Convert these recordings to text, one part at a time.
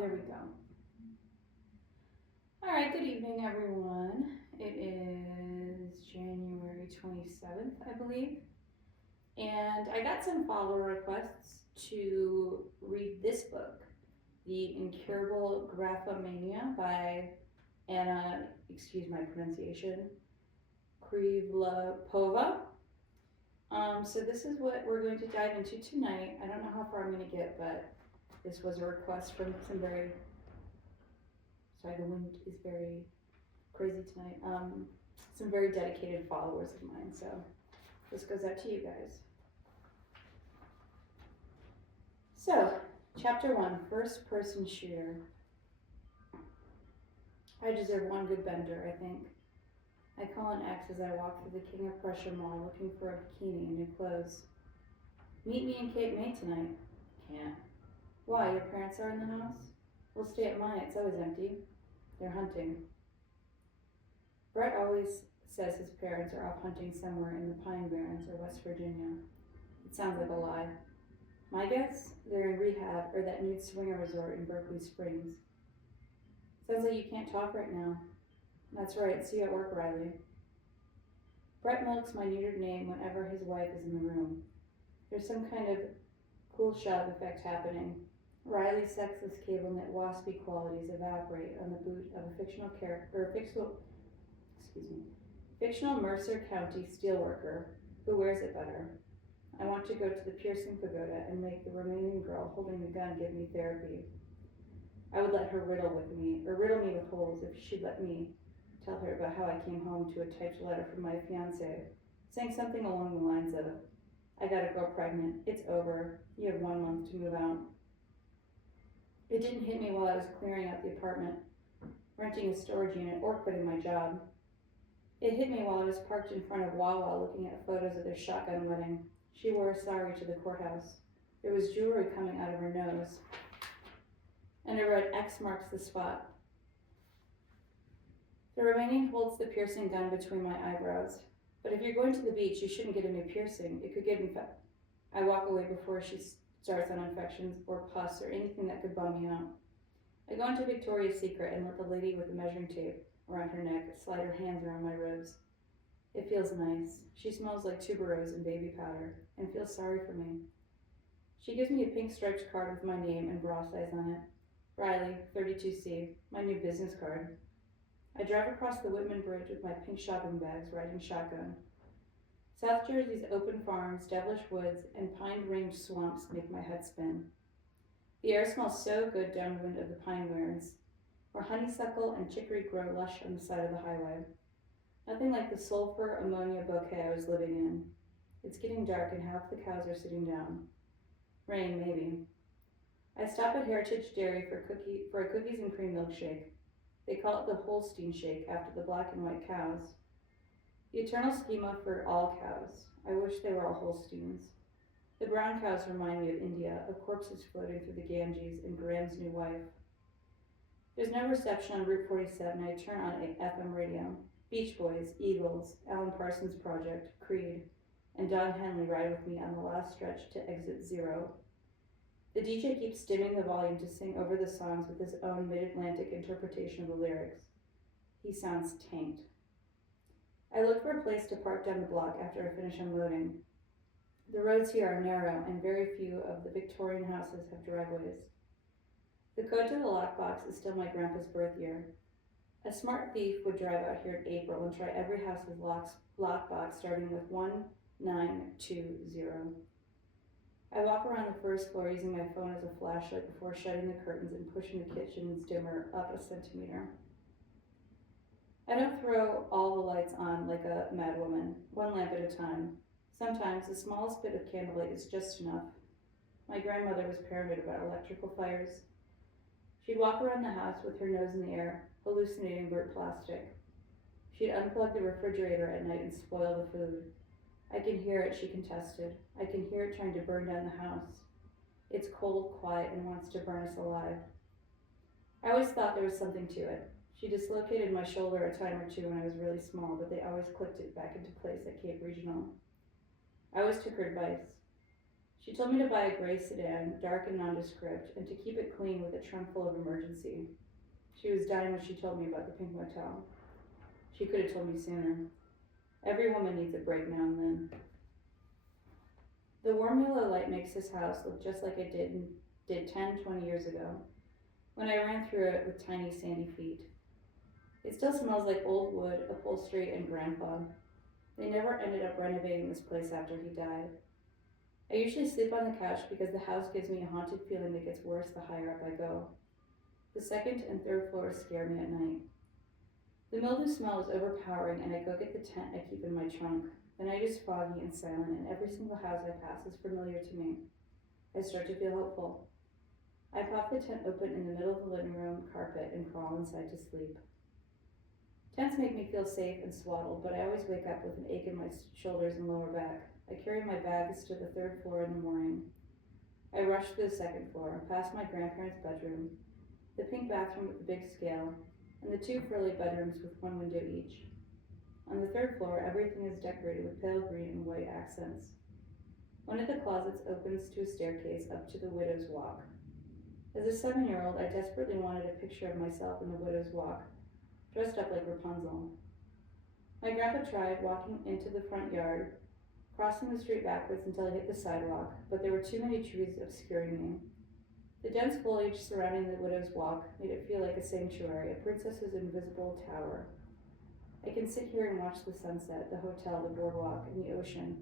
there we go. All right, good evening, everyone. It is January 27th, I believe. And I got some follower requests to read this book, The Incurable Graphomania by Anna, excuse my pronunciation, Krivolapova. So this is what we're going to dive into tonight. I don't know how far I'm going to get, but this was a request from some very, sorry, the wind is very crazy tonight. Some very dedicated followers of mine. So this goes out to you guys. So, chapter 1, first person shooter. I deserve one good bender, I think. I call an ex as I walk through the King of Prussia Mall looking for a bikini and new clothes. Meet me and Cape May tonight. Can't. Why, your parents are in the house? We'll stay at mine, it's always empty. They're hunting. Brett always says his parents are off hunting somewhere in the Pine Barrens or West Virginia. It sounds like a lie. My guess? They're in rehab or that nude swinger resort in Berkeley Springs. Sounds like you can't talk right now. That's right, see you at work, Riley. Brett milks my neutered name whenever his wife is in the room. There's some kind of cool shove effect happening. Riley's sexless cable knit waspy qualities evaporate on the boot of a fictional Mercer County steelworker who wears it better. I want to go to the piercing pagoda and make the remaining girl holding the gun give me therapy. I would let her riddle me with holes if she'd let me tell her about how I came home to a typed letter from my fiancé, saying something along the lines of, I got a girl pregnant, it's over, you have 1 month to move out. It didn't hit me while I was clearing out the apartment, renting a storage unit, or quitting my job. It hit me while I was parked in front of Wawa looking at photos of their shotgun wedding. She wore a sari to the courthouse. There was jewelry coming out of her nose. And I read X marks the spot. The remaining holds the piercing gun between my eyebrows. But if you're going to the beach, you shouldn't get a new piercing. It could get infected. I walk away before she starts on infections or pus or anything that could bum me out. I go into Victoria's Secret and let the lady with the measuring tape around her neck slide her hands around my ribs. It feels nice. She smells like tuberose and baby powder and feels sorry for me. She gives me a pink striped card with my name and bra size on it. Riley, 32C, my new business card. I drive across the Whitman Bridge with my pink shopping bags, riding shotgun. South Jersey's open farms, devilish woods, and pine-ringed swamps make my head spin. The air smells so good downwind of the Pine Barrens, where honeysuckle and chicory grow lush on the side of the highway. Nothing like the sulfur ammonia bouquet I was living in. It's getting dark and half the cows are sitting down. Rain, maybe. I stop at Heritage Dairy for a cookies and cream milkshake. They call it the Holstein shake after the black and white cows. The eternal schema for all cows. I wish they were all Holsteins. The brown cows remind me of India, of corpses floating through the Ganges and Graham's new wife. There's no reception on Route 47. I turn on FM radio. Beach Boys, Eagles, Alan Parsons Project, Creed, and Don Henley ride with me on the last stretch to exit 0. The DJ keeps dimming the volume to sing over the songs with his own mid-Atlantic interpretation of the lyrics. He sounds tanked. I look for a place to park down the block after I finish unloading. The roads here are narrow, and very few of the Victorian houses have driveways. The code to the lockbox is still my grandpa's birth year. A smart thief would drive out here in April and try every house's lockbox starting with 1920. I walk around the first floor using my phone as a flashlight before shutting the curtains and pushing the kitchen's dimmer up a centimeter. I don't throw all the lights on like a madwoman, one lamp at a time. Sometimes the smallest bit of candlelight is just enough. My grandmother was paranoid about electrical fires. She'd walk around the house with her nose in the air, hallucinating burnt plastic. She'd unplug the refrigerator at night and spoil the food. I can hear it, she contested. I can hear it trying to burn down the house. It's cold, quiet, and wants to burn us alive. I always thought there was something to it. She dislocated my shoulder a time or two when I was really small, but they always clipped it back into place at Cape Regional. I always took her advice. She told me to buy a gray sedan, dark and nondescript, and to keep it clean with a trunk full of emergency. She was dying when she told me about the pink motel. She could have told me sooner. Every woman needs a break now and then. The warm yellow light makes this house look just like it did 10, 20 years ago, when I ran through it with tiny sandy feet. It still smells like old wood, upholstery, and grandpa. They never ended up renovating this place after he died. I usually sleep on the couch because the house gives me a haunted feeling that gets worse the higher up I go. The second and third floors scare me at night. The mildew smell is overpowering, and I go get the tent I keep in my trunk. The night is foggy and silent, and every single house I pass is familiar to me. I start to feel hopeful. I pop the tent open in the middle of the living room carpet and crawl inside to sleep. Tents make me feel safe and swaddled, but I always wake up with an ache in my shoulders and lower back. I carry my bags to the third floor in the morning. I rush to the second floor, past my grandparents' bedroom, the pink bathroom with the big scale, and the two frilly bedrooms with one window each. On the third floor, everything is decorated with pale green and white accents. One of the closets opens to a staircase up to the widow's walk. As a 7-year-old, I desperately wanted a picture of myself in the widow's walk, dressed up like Rapunzel. My grandpa tried walking into the front yard, crossing the street backwards until I hit the sidewalk, but there were too many trees obscuring me. The dense foliage surrounding the widow's walk made it feel like a sanctuary, a princess's invisible tower. I can sit here and watch the sunset, the hotel, the boardwalk, and the ocean,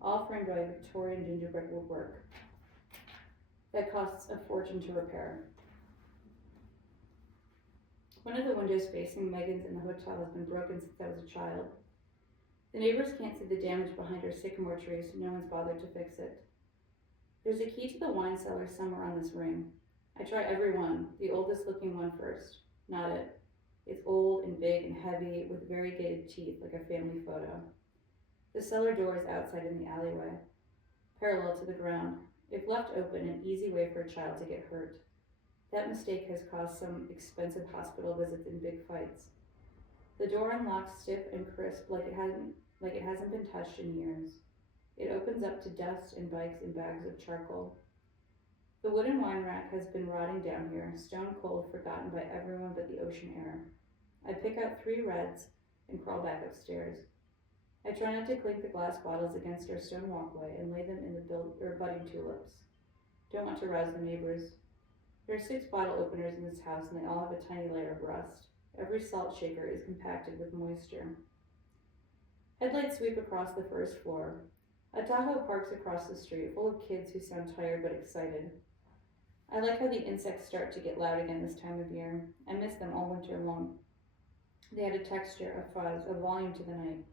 all framed by Victorian gingerbread woodwork that costs a fortune to repair. One of the windows facing Megan's in the hotel has been broken since I was a child. The neighbors can't see the damage behind her sycamore tree, so no one's bothered to fix it. There's a key to the wine cellar somewhere on this ring. I try every one, the oldest looking one first. Not it. It's old and big and heavy with variegated teeth like a family photo. The cellar door is outside in the alleyway, parallel to the ground. If left open, an easy way for a child to get hurt. That mistake has caused some expensive hospital visits and big fights. The door unlocks stiff and crisp like it hasn't been touched in years. It opens up to dust and bikes and bags of charcoal. The wooden wine rack has been rotting down here, stone cold, forgotten by everyone but the ocean air. I pick out 3 reds and crawl back upstairs. I try not to clink the glass bottles against our stone walkway and lay them in the budding tulips. Don't want to rouse the neighbors. There are 6 bottle openers in this house, and they all have a tiny layer of rust. Every salt shaker is compacted with moisture. Headlights sweep across the first floor. A Tahoe parks across the street, full of kids who sound tired but excited. I like how the insects start to get loud again this time of year. I miss them all winter long. They had a texture, a fuzz, a volume to the night.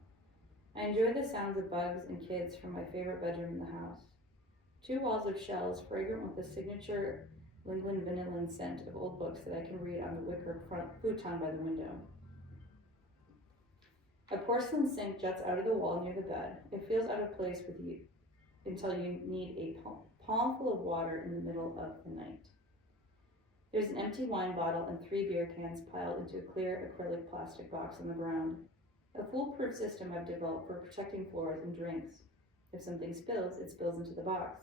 I enjoy the sounds of bugs and kids from my favorite bedroom in the house. 2 walls of shelves, fragrant with the signature Lingland vanillin scent of old books that I can read on the wicker front futon by the window. A porcelain sink juts out of the wall near the bed. It feels out of place with you until you need a palm full of water in the middle of the night. There's an empty wine bottle and 3 beer cans piled into a clear acrylic plastic box on the ground. A foolproof system I've developed for protecting floors and drinks. If something spills, it spills into the box.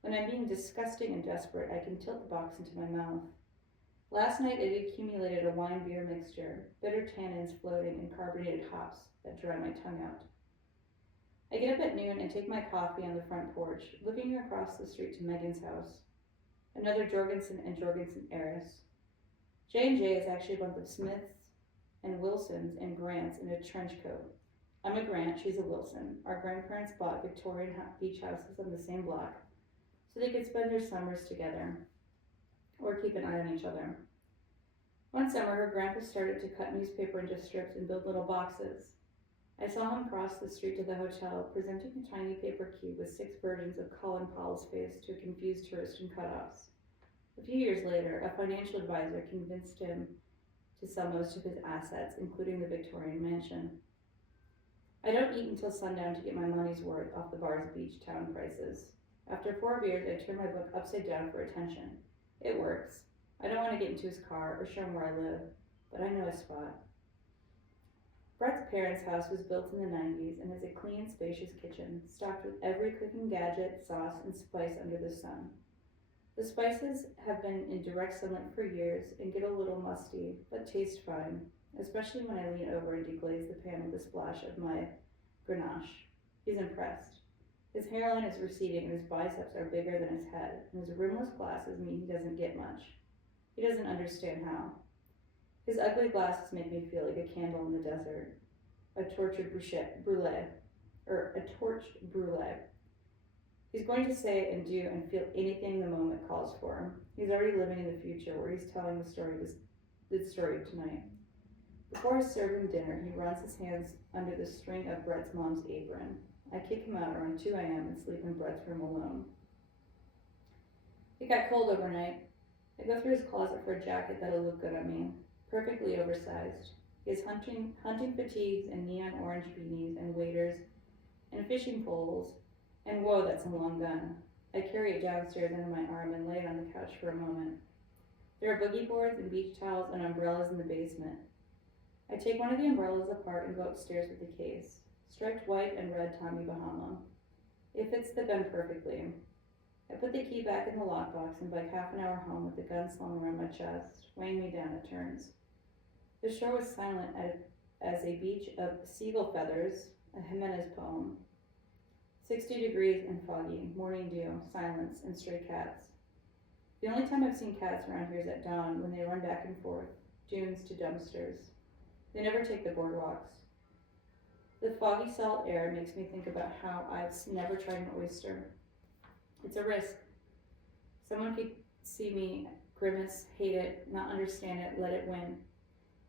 When I'm being disgusting and desperate, I can tilt the box into my mouth. Last night it accumulated a wine-beer mixture, bitter tannins floating in carbonated hops that dry my tongue out. I get up at noon and take my coffee on the front porch, looking across the street to Megan's house. Another Jorgensen and Jorgensen heiress. J&J is actually a bunch of Smiths and Wilsons and Grants in a trench coat. I'm a Grant, she's a Wilson. Our grandparents bought Victorian beach houses on the same block so they could spend their summers together or keep an eye on each other. One summer, her grandpa started to cut newspaper into strips and build little boxes. I saw him cross the street to the hotel, presenting a tiny paper cube with 6 versions of Colin Powell's face to a confused tourist in cutoffs. A few years later, a financial advisor convinced him to sell most of his assets, including the Victorian mansion. I don't eat until sundown to get my money's worth off the bar's beach town prices. After 4 beers, I turn my book upside down for attention. It works. I don't want to get into his car or show him where I live, but I know a spot. Brett's parents' house was built in the 90s and has a clean, spacious kitchen, stocked with every cooking gadget, sauce, and spice under the sun. The spices have been in direct sunlight for years and get a little musty, but taste fine, especially when I lean over and deglaze the pan with a splash of my Grenache. He's impressed. His hairline is receding and his biceps are bigger than his head, and his rimless glasses mean he doesn't get much. He doesn't understand how. His ugly glasses make me feel like a candle in the desert, a tortured brulee. He's going to say and do and feel anything the moment calls for him. He's already living in the future where he's telling the story of tonight. Before I serve him dinner, he runs his hands under the string of Brett's mom's apron. I kick him out around 2 a.m. and sleep in Brett's room alone. It got cold overnight. I go through his closet for a jacket that'll look good on me, perfectly oversized. He has hunting fatigues and neon orange beanies and waders and fishing poles, and whoa, that's a long gun. I carry it downstairs under my arm and lay it on the couch for a moment. There are boogie boards and beach towels and umbrellas in the basement. I take one of the umbrellas apart and go upstairs with the case, striped white and red Tommy Bahama. It fits the gun perfectly. I put the key back in the lockbox and bike half an hour home with the gun slung around my chest, weighing me down at turns. The shore was silent as a beach of seagull feathers, a Jimenez poem. 60 degrees and foggy, morning dew, silence, and stray cats. The only time I've seen cats around here is at dawn when they run back and forth, dunes to dumpsters. They never take the boardwalks. The foggy salt air makes me think about how I've never tried an oyster. It's a risk. Someone could see me grimace, hate it, not understand it, let it win.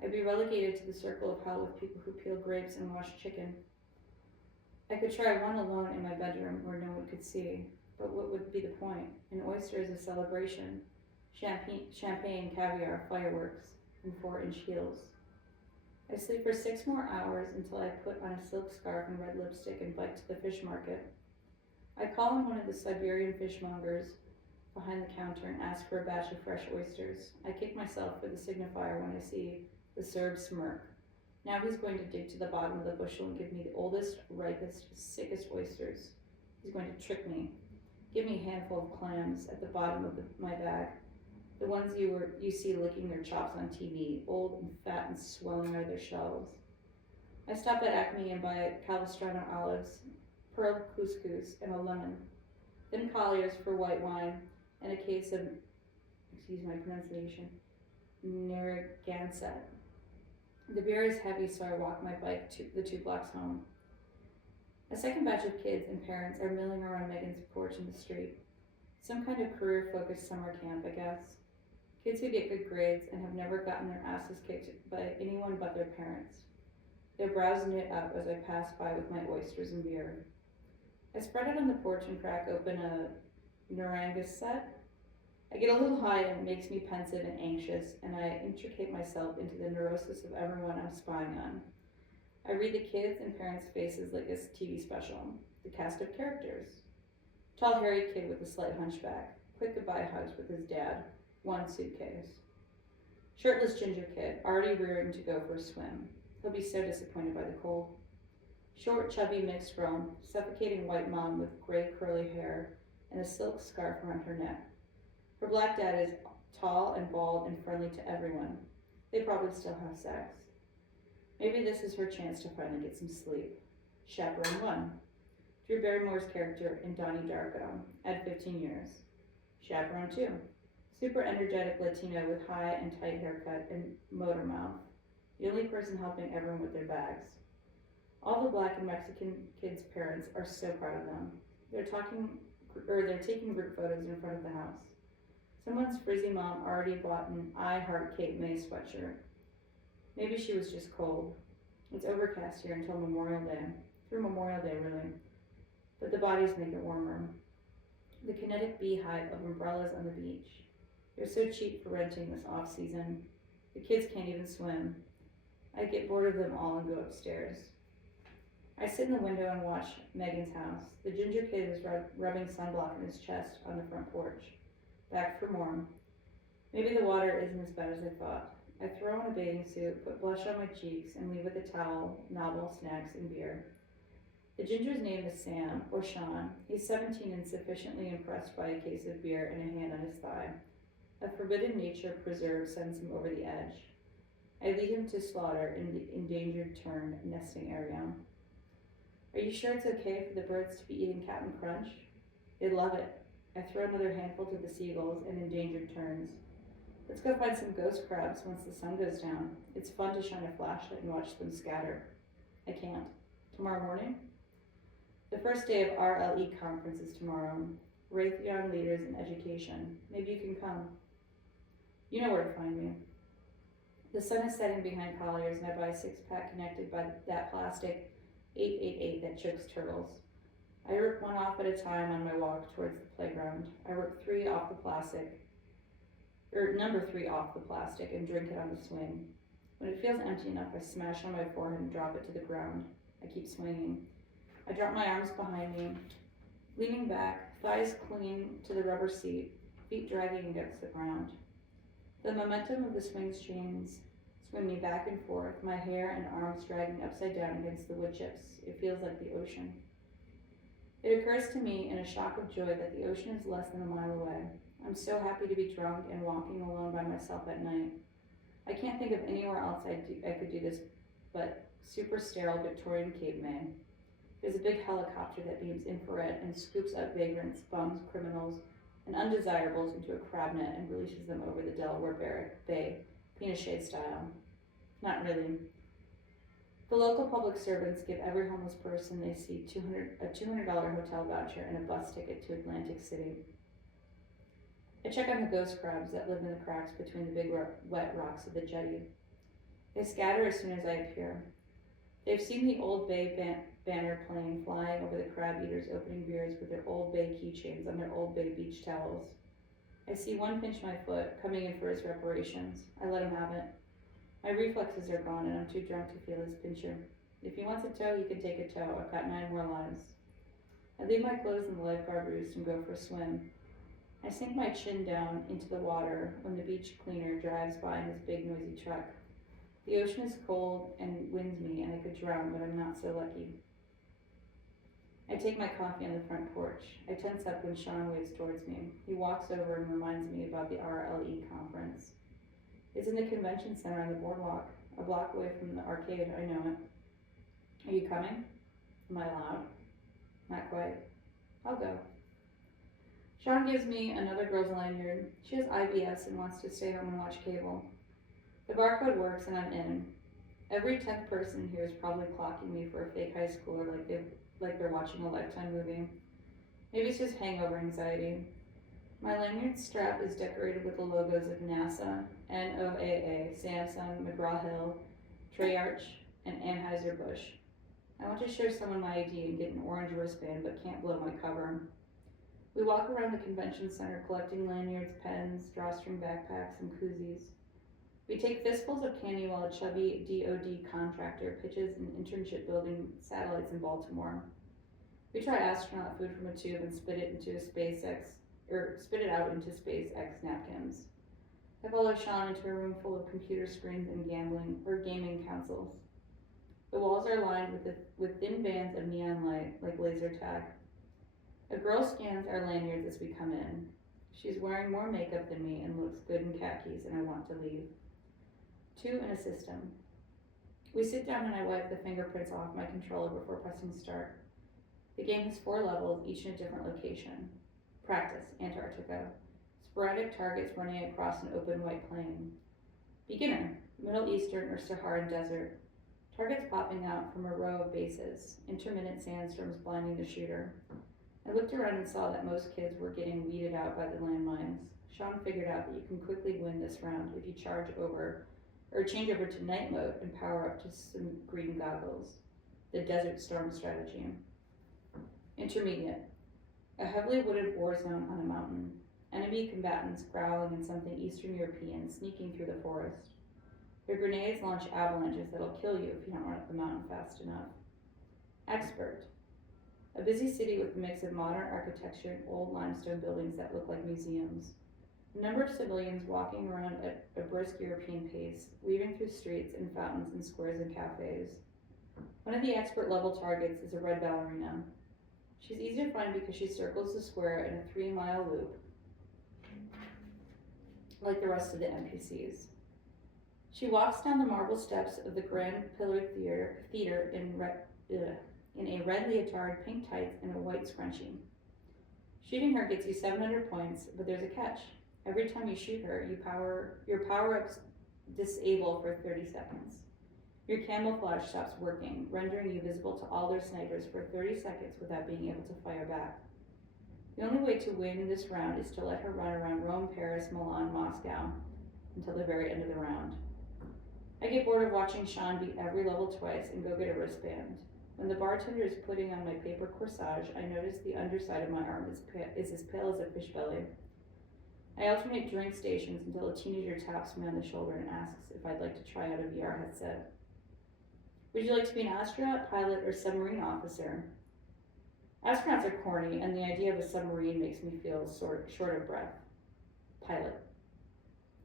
I'd be relegated to the circle of hell with people who peel grapes and wash chicken. I could try one alone in my bedroom where no one could see, but what would be the point? An oyster is a celebration. Champagne, caviar, fireworks, and 4-inch heels. I sleep for 6 more hours until I put on a silk scarf and red lipstick and bike to the fish market. I call on one of the Siberian fishmongers behind the counter and ask for a batch of fresh oysters. I kick myself for the signifier when I see the Serb smirk. Now he's going to dig to the bottom of the bushel and give me the oldest, ripest, sickest oysters. He's going to trick me. Give me a handful of clams at the bottom of my bag. The ones you see licking their chops on TV, old and fat and swelling out of their shells. I stop at Acme and buy Calastrano olives, pearl couscous, and a lemon. Then colliers for white wine and a case of, excuse my pronunciation, Narragansett. The beer is heavy, so I walk my bike the 2 blocks home. A second batch of kids and parents are milling around Megan's porch in the street. Some kind of career-focused summer camp, I guess. Kids who get good grades and have never gotten their asses kicked by anyone but their parents. Their brows knit up as I pass by with my oysters and beer. I spread out on the porch and crack open a Narragansett. I get a little high and it makes me pensive and anxious, and I intricate myself into the neurosis of everyone I'm spying on. I read the kids' and parents' faces like a TV special, the cast of characters. Tall, hairy kid with a slight hunchback, quick goodbye hugs with his dad, 1 suitcase. Shirtless ginger kid, already rearing to go for a swim. He'll be so disappointed by the cold. Short, chubby mixed grown, suffocating white mom with gray curly hair and a silk scarf around her neck. Her black dad is tall and bald and friendly to everyone. They probably still have sex. Maybe this is her chance to finally get some sleep. Chaperone 1. Drew Barrymore's character in Donnie Darko, at 15 years. Chaperone 2. Super energetic Latino with high and tight haircut and motor mouth. The only person helping everyone with their bags. All the Black and Mexican kids' parents are so proud of them. They're taking group photos in front of the house. Someone's frizzy mom already bought an I Heart Kate May sweatshirt. Maybe she was just cold. It's overcast here until Memorial Day. Through Memorial Day, really. But the bodies make it warmer. The kinetic beehive of umbrellas on the beach. They're so cheap for renting this off-season. The kids can't even swim. I get bored of them all and go upstairs. I sit in the window and watch Megan's house. The ginger kid is rubbing sunblock in his chest on the front porch. Back for more. Maybe the water isn't as bad as I thought. I throw on a bathing suit, put blush on my cheeks, and leave with a towel, novel, snacks, and beer. The ginger's name is Sam, or Sean. He's 17 and sufficiently impressed by a case of beer and a hand on his thigh. A forbidden nature preserve sends him over the edge. I lead him to slaughter in the endangered tern nesting area. Are you sure it's okay for the birds to be eating Captain Crunch? They love it. I throw another handful to the seagulls and endangered terns. Let's go find some ghost crabs once the sun goes down. It's fun to shine a flashlight and watch them scatter. I can't. Tomorrow morning? The first day of RLE conference is tomorrow. Raytheon Leaders in Education. Maybe you can come. You know where to find me. The sun is setting behind Colliers, and I buy a six-pack connected by that plastic 888 that chokes turtles. I rip one off at a time on my walk towards the playground. I work number 3 off the plastic and drink it on the swing. When it feels empty enough, I smash on my forehead and drop it to the ground. I keep swinging. I drop my arms behind me, leaning back, thighs clinging to the rubber seat, feet dragging against the ground. The momentum of the swing chains swing me back and forth, my hair and arms dragging upside down against the wood chips. It feels like the ocean. It occurs to me in a shock of joy that the ocean is less than a mile away. I'm so happy to be drunk and walking alone by myself at night. I can't think of anywhere else I could do this but super sterile Victorian Cape May. There's a big helicopter that beams infrared and scoops up vagrants, bums, criminals, and undesirables into a crab net and releases them over the Delaware Bay, Pinochet style. Not really. The local public servants give every homeless person they see a $200 hotel voucher and a bus ticket to Atlantic City. I check on the ghost crabs that live in the cracks between the big wet rocks of the jetty. They scatter as soon as I appear. They've seen the Old Bay banner plane flying over the crab eaters opening beers with their Old Bay keychains on their Old Bay beach towels. I see one pinch my foot, coming in for his reparations. I let him have it. My reflexes are gone and I'm too drunk to feel his pincher. If he wants a tow, he can take a tow. I've got 9 more lives. I leave my clothes in the lifeguard roost and go for a swim. I sink my chin down into the water when the beach cleaner drives by in his big noisy truck. The ocean is cold and winds me and I could drown, but I'm not so lucky. I take my coffee on the front porch. I tense up when Sean waves towards me. He walks over and reminds me about the RLE conference. It's in the convention center on the boardwalk, a block away from the arcade. I know it. Are you coming? Am I allowed? Not quite. I'll go. Sean gives me another girl's lanyard. She has IBS and wants to stay home and watch cable. The barcode works and I'm in. Every 10th person here is probably clocking me for a fake high schooler like they're watching a Lifetime movie. Maybe it's just hangover anxiety. My lanyard strap is decorated with the logos of NASA, NOAA, Samsung, McGraw-Hill, Treyarch, and Anheuser-Busch. I want to show someone my ID and get an orange wristband, but can't blow my cover. We walk around the convention center collecting lanyards, pens, drawstring backpacks, and koozies. We take fistfuls of candy while a chubby DoD contractor pitches an internship building satellites in Baltimore. We try astronaut food from a tube and spit it out into SpaceX napkins. I follow Sean into a room full of computer screens and gaming consoles. The walls are lined with thin bands of neon light, like laser tag. A girl scans our lanyards as we come in. She's wearing more makeup than me and looks good in khakis, and I want to leave. 2 in a system. We sit down and I wipe the fingerprints off my controller before pressing start. The game has 4 levels, each in a different location. Practice, Antarctica. Sporadic targets running across an open white plain. Beginner, Middle Eastern or Saharan desert. Targets popping out from a row of bases. Intermittent sandstorms blinding the shooter. I looked around and saw that most kids were getting weeded out by the landmines. Sean figured out that you can quickly win this round if you change over to night mode and power up to some green goggles. The Desert Storm strategy. Intermediate. A heavily wooded war zone on a mountain. Enemy combatants growling in something Eastern European sneaking through the forest. Their grenades launch avalanches that'll kill you if you don't run up the mountain fast enough. Expert. A busy city with a mix of modern architecture and old limestone buildings that look like museums. A number of civilians walking around at a brisk European pace, weaving through streets and fountains and squares and cafes. One of the expert level targets is a red ballerina. She's easy to find because she circles the square in a 3-mile loop, like the rest of the NPCs. She walks down the marble steps of the grand pillared theater in a red leotard, pink tights, and a white scrunchie. Shooting her gets you 700 points, but there's a catch. Every time you shoot her, your power-ups disable for 30 seconds. Your camouflage stops working, rendering you visible to all their snipers for 30 seconds without being able to fire back. The only way to win this round is to let her run around Rome, Paris, Milan, Moscow until the very end of the round. I get bored of watching Sean beat every level twice and go get a wristband. When the bartender is putting on my paper corsage, I notice the underside of my arm is as pale as a fish belly. I alternate drink stations until a teenager taps me on the shoulder and asks if I'd like to try out a VR headset. Would you like to be an astronaut, pilot, or submarine officer? Astronauts are corny, and the idea of a submarine makes me feel short of breath. Pilot.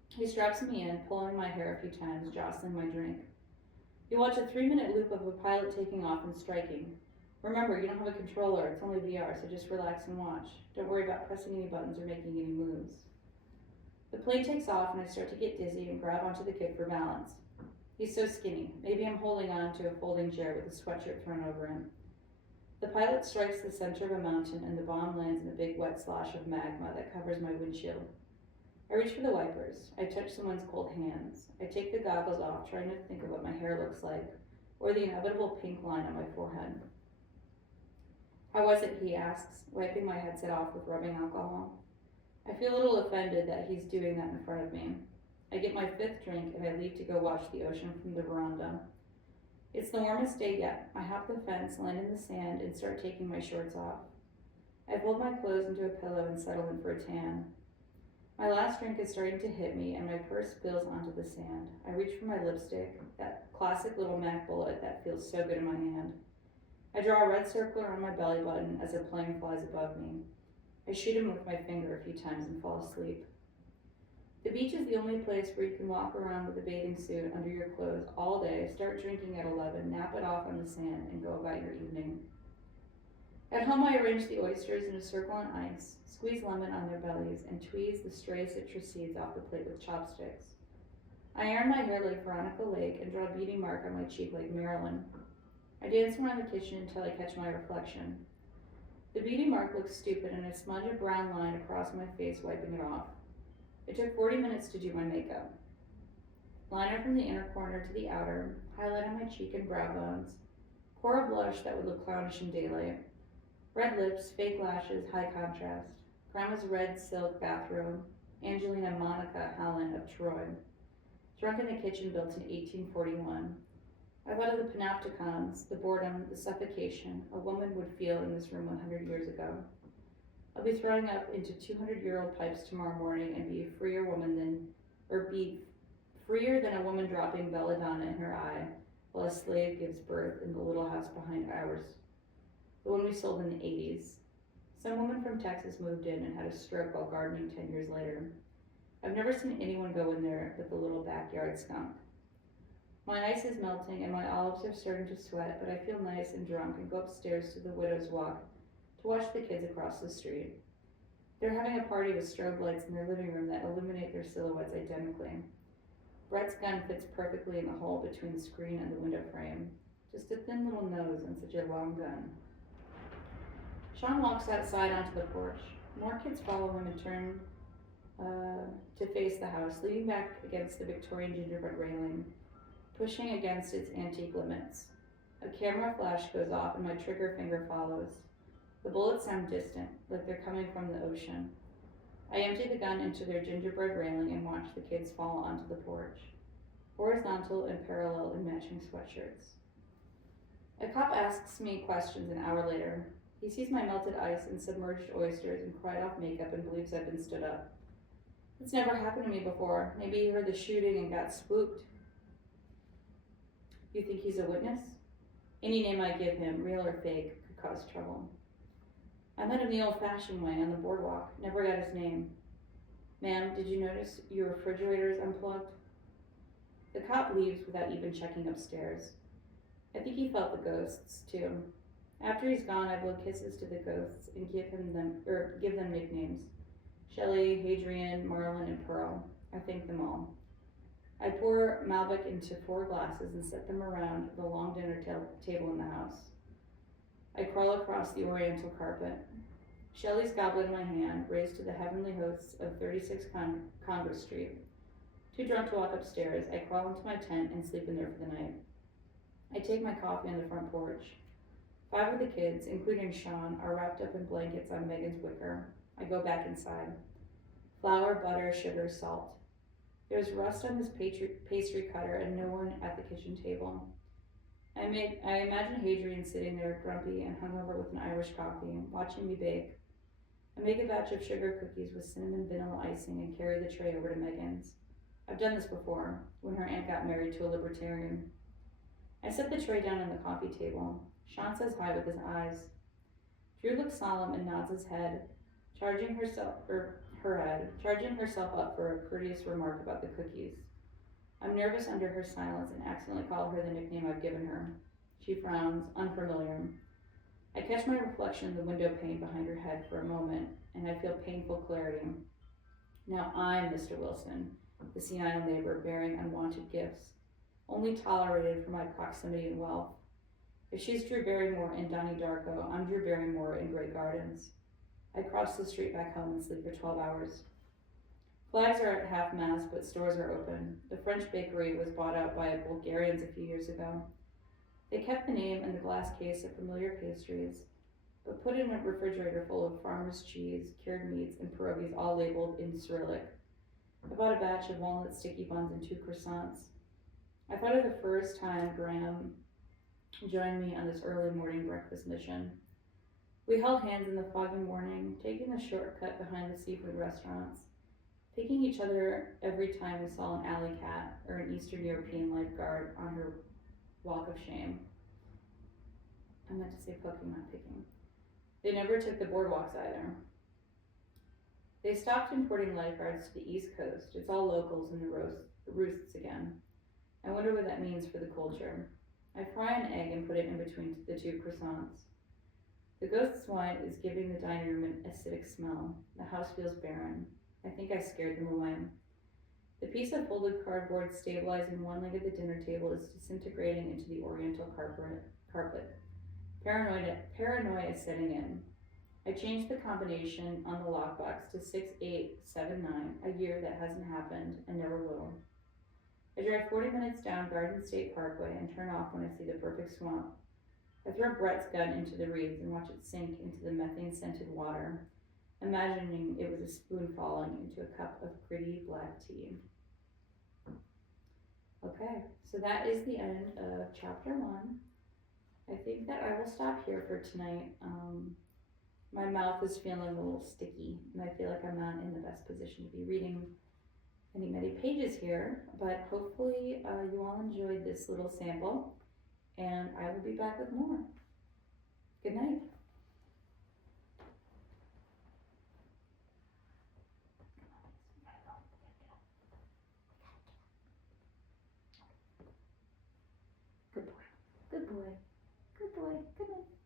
He straps me in, pulling my hair a few times, jostling my drink. You watch a 3-minute loop of a pilot taking off and striking. Remember, you don't have a controller, it's only VR, so just relax and watch. Don't worry about pressing any buttons or making any moves. The plane takes off and I start to get dizzy and grab onto the kid for balance. He's so skinny. Maybe I'm holding on to a folding chair with a sweatshirt thrown over him. The pilot strikes the center of a mountain and the bomb lands in a big wet slosh of magma that covers my windshield. I reach for the wipers. I touch someone's cold hands. I take the goggles off, trying to think of what my hair looks like, or the inevitable pink line on my forehead. How was it, he asks, wiping my headset off with rubbing alcohol. I feel a little offended that he's doing that in front of me. I get my 5th drink and I leave to go watch the ocean from the veranda. It's the warmest day yet. I hop the fence, land in the sand, and start taking my shorts off. I fold my clothes into a pillow and settle in for a tan. My last drink is starting to hit me and my purse spills onto the sand. I reach for my lipstick, that classic little MAC bullet that feels so good in my hand. I draw a red circle around my belly button as a plane flies above me. I shoot him with my finger a few times and fall asleep. The beach is the only place where you can walk around with a bathing suit under your clothes all day, start drinking at 11, nap it off on the sand, and go about your evening. At home, I arrange the oysters in a circle on ice, squeeze lemon on their bellies, and tweeze the stray citrus seeds off the plate with chopsticks. I iron my hair like Veronica Lake and draw a beady mark on my cheek like Marilyn. I dance around the kitchen until I catch my reflection. The beady mark looks stupid and I smudge a brown line across my face, wiping it off. It took 40 minutes to do my makeup. Liner from the inner corner to the outer, highlight on my cheek and brow bones, pour a blush that would look clownish in daylight, red lips, fake lashes, high contrast, Grandma's red silk bathrobe, Angelina Monica Helen of Troy, drunk in the kitchen built in 1841. I thought of the panopticons, the boredom, the suffocation a woman would feel in this room 100 years ago. I'll be throwing up into 200-year-old pipes tomorrow morning and be freer than a woman dropping belladonna in her eye while a slave gives birth in the little house behind ours, the one we sold in the 80s. Some woman from Texas moved in and had a stroke while gardening 10 years later. I've never seen anyone go in there but the little backyard skunk. My ice is melting and my olives are starting to sweat, but I feel nice and drunk and go upstairs to the widow's walk to watch the kids across the street. They're having a party with strobe lights in their living room that illuminate their silhouettes identically. Brett's gun fits perfectly in the hole between the screen and the window frame. Just a thin little nose and such a long gun. Sean walks outside onto the porch. More kids follow him and turn to face the house, leaning back against the Victorian gingerbread railing, pushing against its antique limits. A camera flash goes off and my trigger finger follows. The bullets sound distant, like they're coming from the ocean. I empty the gun into their gingerbread railing and watch the kids fall onto the porch, horizontal and parallel in matching sweatshirts. A cop asks me questions an hour later. He sees my melted ice and submerged oysters and cried off makeup and believes I've been stood up. It's never happened to me before. Maybe he heard the shooting and got spooked. You think he's a witness? Any name I give him, real or fake, could cause trouble. I met him the old-fashioned way on the boardwalk, never got his name. Ma'am, did you notice your refrigerator is unplugged? The cop leaves without even checking upstairs. I think he felt the ghosts, too. After he's gone, I blow kisses to the ghosts and give them nicknames. Shelley, Hadrian, Marlin, and Pearl. I thank them all. I pour Malbec into 4 glasses and set them around the long dinner table in the house. I crawl across the oriental carpet. Shelley's goblet in my hand, raised to the heavenly hosts of 36 Congress Street. Too drunk to walk upstairs, I crawl into my tent and sleep in there for the night. I take my coffee on the front porch. 5 of the kids, including Sean, are wrapped up in blankets on Megan's wicker. I go back inside. Flour, butter, sugar, salt. There's rust on this pastry cutter and no one at the kitchen table. I imagine Hadrian sitting there, grumpy and hungover with an Irish coffee, watching me bake. I make a batch of sugar cookies with cinnamon vanilla icing and carry the tray over to Megan's. I've done this before, when her aunt got married to a libertarian. I set the tray down on the coffee table. Sean says hi with his eyes. Drew looks solemn and nods his head, charging herself up for a courteous remark about the cookies. I'm nervous under her silence and accidentally call her the nickname I've given her. She frowns, unfamiliar. I catch my reflection in the window pane behind her head for a moment, and I feel painful clarity. Now I'm Mr. Wilson, the senile neighbor bearing unwanted gifts, only tolerated for my proximity and wealth. If she's Drew Barrymore in Donnie Darko, I'm Drew Barrymore in Great Gardens. I cross the street back home and sleep for 12 hours. Flags are at half-mast, but stores are open. The French bakery was bought out by Bulgarians a few years ago. They kept the name and the glass case of familiar pastries, but put in a refrigerator full of farmer's cheese, cured meats, and pierogies all labeled in Cyrillic. I bought a batch of walnut sticky buns and 2 croissants. I thought of the first time Graham joined me on this early morning breakfast mission. We held hands in the foggy morning, taking the shortcut behind the seafood restaurants, picking each other every time we saw an alley cat or an Eastern European lifeguard on her walk of shame. I meant to say poking, not picking. They never took the boardwalks either. They stopped importing lifeguards to the East Coast. It's all locals in the roosts again. I wonder what that means for the culture. I fry an egg and put it in between the 2 croissants. The ghost's wine is giving the dining room an acidic smell. The house feels barren. I think I scared them away. The piece of folded cardboard stabilizing one leg of the dinner table is disintegrating into the oriental carpet. Paranoia is setting in. I changed the combination on the lockbox to 6879, a year that hasn't happened and never will. I drive 40 minutes down Garden State Parkway and turn off when I see the perfect swamp. I throw Brett's gun into the reeds and watch it sink into the methane-scented water, imagining it was a spoon falling into a cup of gritty black tea. Okay, so that is the end of chapter 1. I think that I will stop here for tonight. My mouth is feeling a little sticky, and I feel like I'm not in the best position to be reading many pages here, but hopefully you all enjoyed this little sample, and I will be back with more. Good night. Good boy. Good boy. Good boy. Good night.